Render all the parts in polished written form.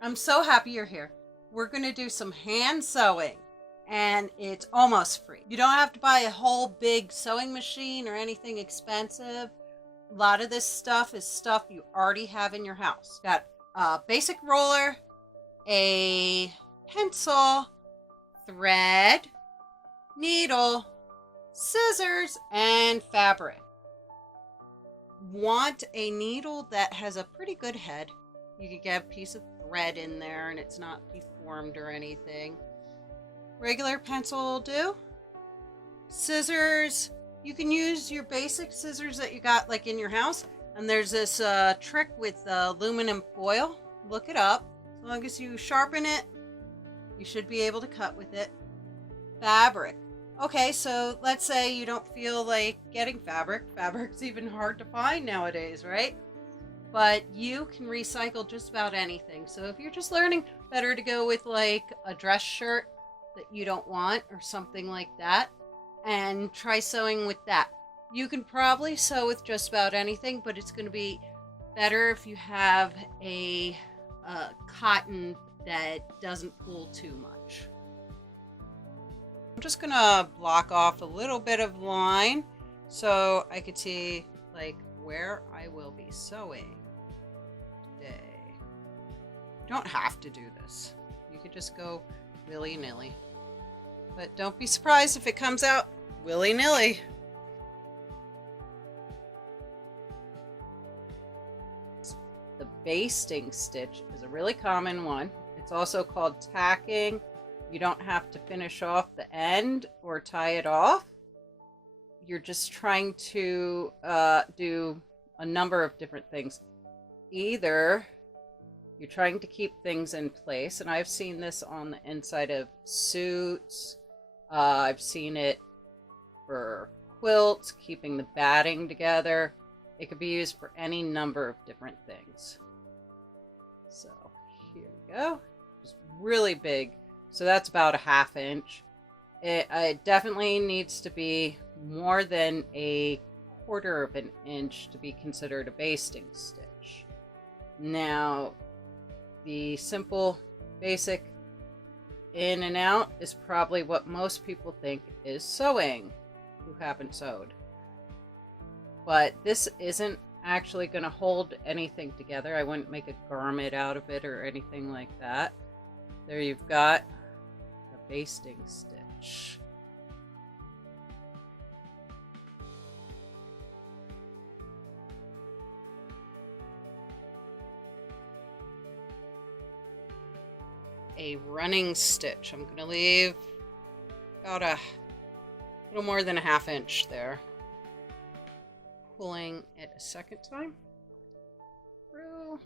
I'm so happy you're here. We're going to do some hand sewing, and it's almost free. You don't have to buy a whole big sewing machine or anything expensive. A lot of this stuff is stuff you already have in your house. Got a basic roller, a pencil, thread, needle, scissors, and fabric. Want a needle that has a pretty good head. You could get a piece of thread in there and it's not deformed or anything. Regular pencil will do. Scissors, you can use your basic scissors that you got like in your house. And there's this trick with aluminum foil. Look it up. As long as you sharpen it, you should be able to cut with it. Fabric. Okay, so let's say you don't feel like getting fabric. Fabric's even hard to find nowadays, right? But you can recycle just about anything. So if you're just learning, better to go with like a dress shirt that you don't want or something like that, and try sewing with that. You can probably sew with just about anything, but it's going to be better if you have a cotton that doesn't pull too much. I'm just going to block off a little bit of line so I could see like where I will be sewing today. You don't have to do this. You could just go willy-nilly. But don't be surprised if it comes out willy-nilly. The basting stitch is a really common one. It's also called tacking. You don't have to finish off the end or tie it off. You're just trying to do a number of different things. Either you're trying to keep things in place, and I've seen this on the inside of suits. I've seen it for quilts, keeping the batting together. It could be used for any number of different things. So here we go. Just really big. So that's about a 1/2 inch. It definitely needs to be more than a 1/4 of an inch to be considered a basting stitch. Now, the simple, basic in and out is probably what most people think is sewing who haven't sewed. But this isn't actually going to hold anything together. I wouldn't make a garment out of it or anything like that. There you've got the basting stitch. A running stitch. I'm going to leave about a little more than a 1/2 inch there. Pulling it a second time through.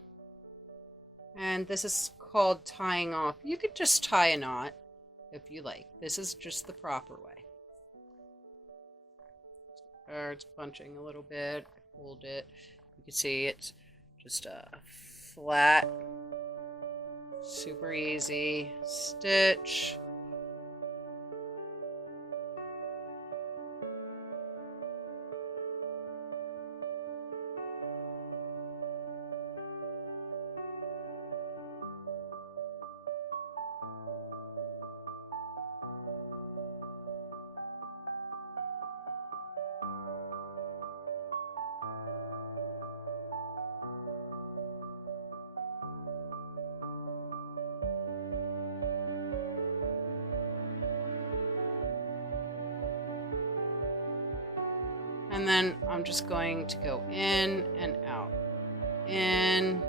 And this is called tying off. You could just tie a knot if you like. This is just the proper way. It's bunching a little bit. I pulled it. You can see it's just a flat, super easy stitch. And then I'm just going to go in and out. In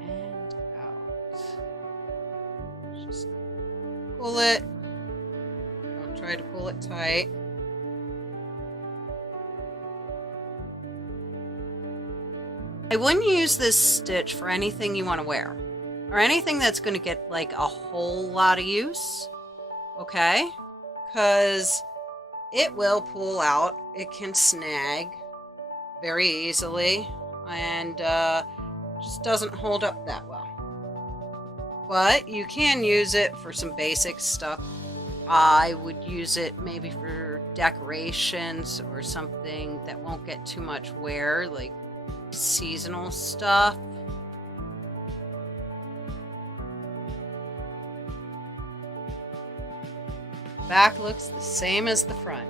and out. Just pull it. Don't try to pull it tight. I wouldn't use this stitch for anything you want to wear, or anything that's going to get like a whole lot of use, okay? Because it will pull out. It can snag very easily and just doesn't hold up that well. But you can use it for some basic stuff. I would use it maybe for decorations or something that won't get too much wear, like seasonal stuff. back looks the same as the front.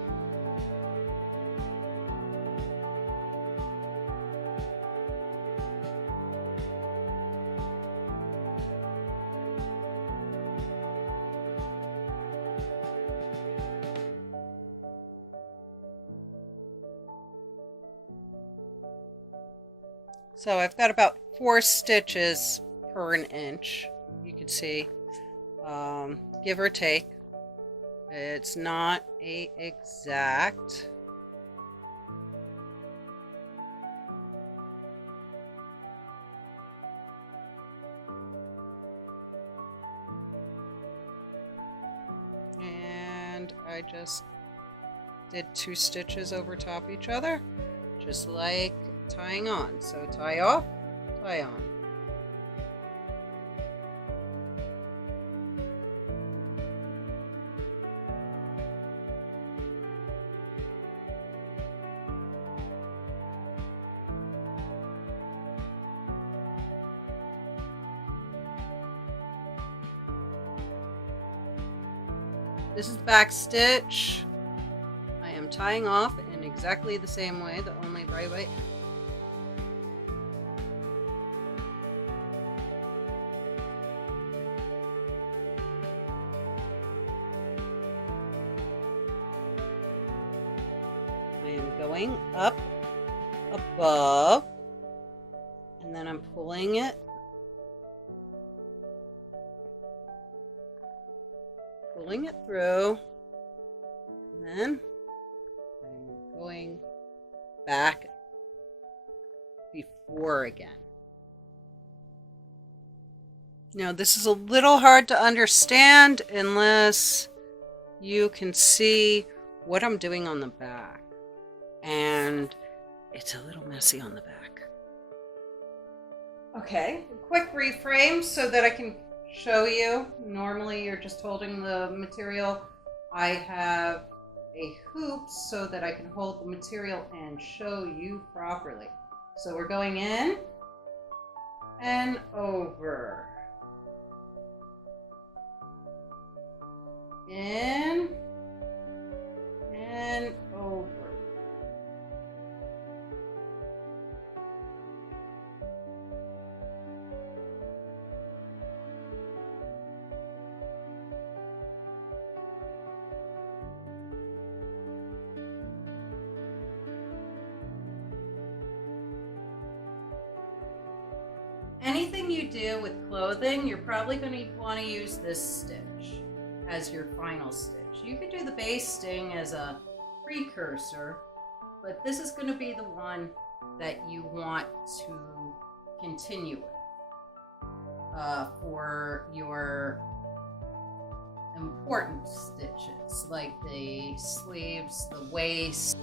So I've got about 4 stitches per an inch, you can see, give or take. It's not a exact. And I just did 2 stitches over top each other, just like tying on. So tie off, tie on. This is back stitch. I am tying off in exactly the same way, the only right way. I am going up above, and then I'm pulling it through, and then I'm going back before again. Now this is a little hard to understand unless you can see what I'm doing on the back, and it's a little messy on the back. Okay, quick reframe so that I can show you. Normally you're just holding the material. I have a hoop so that I can hold the material and show you properly. So we're going in and over. In and over. Anything you do with clothing, you're probably going to want to use this stitch as your final stitch. You could do the basting as a precursor, but this is going to be the one that you want to continue with for your important stitches, like the sleeves, the waist.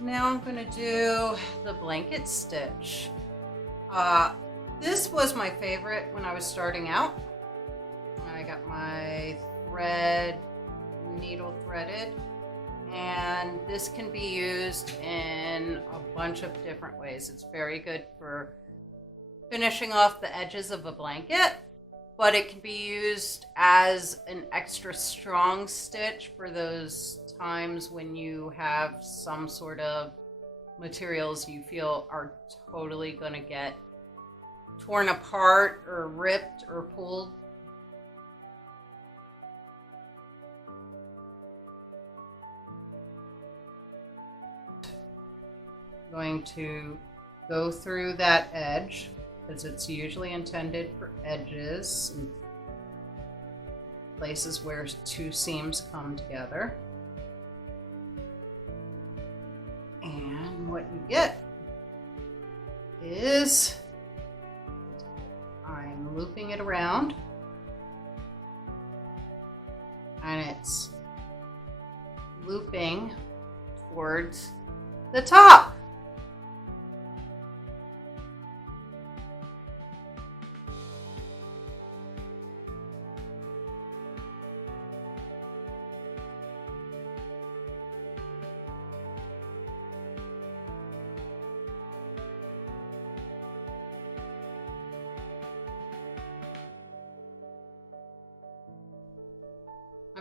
Now I'm going to do the blanket stitch. This was my favorite when I was starting out. I got my thread, needle threaded, and this can be used in a bunch of different ways. It's very good for finishing off the edges of a blanket, but it can be used as an extra strong stitch for those times when you have some sort of materials you feel are totally going to get torn apart or ripped or pulled. Going to go through that edge because it's usually intended for edges and places where 2 seams come together. And what you get is I'm looping it around, and it's looping towards the top.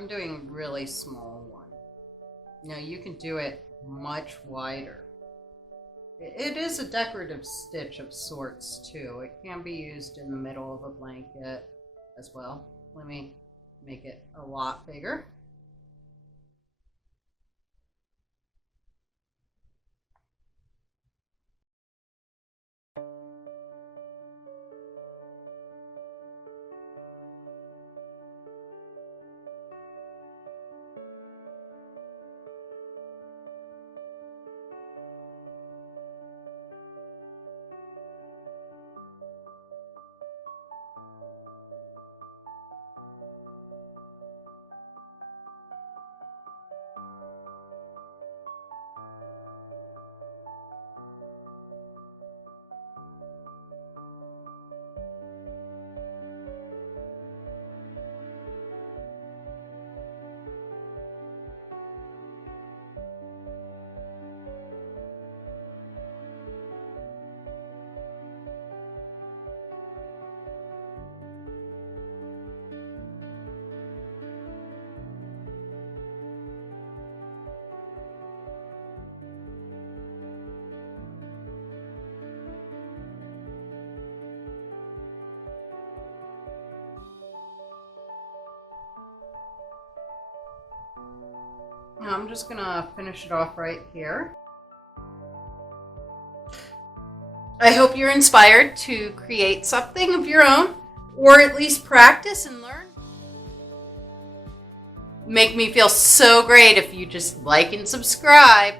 I'm doing a really small one. Now you can do it much wider. It is a decorative stitch of sorts too. It can be used in the middle of a blanket as well. Let me make it a lot bigger. Now I'm just gonna finish it off right here. I hope you're inspired to create something of your own, or at least practice and learn. Make me feel so great if you just like and subscribe.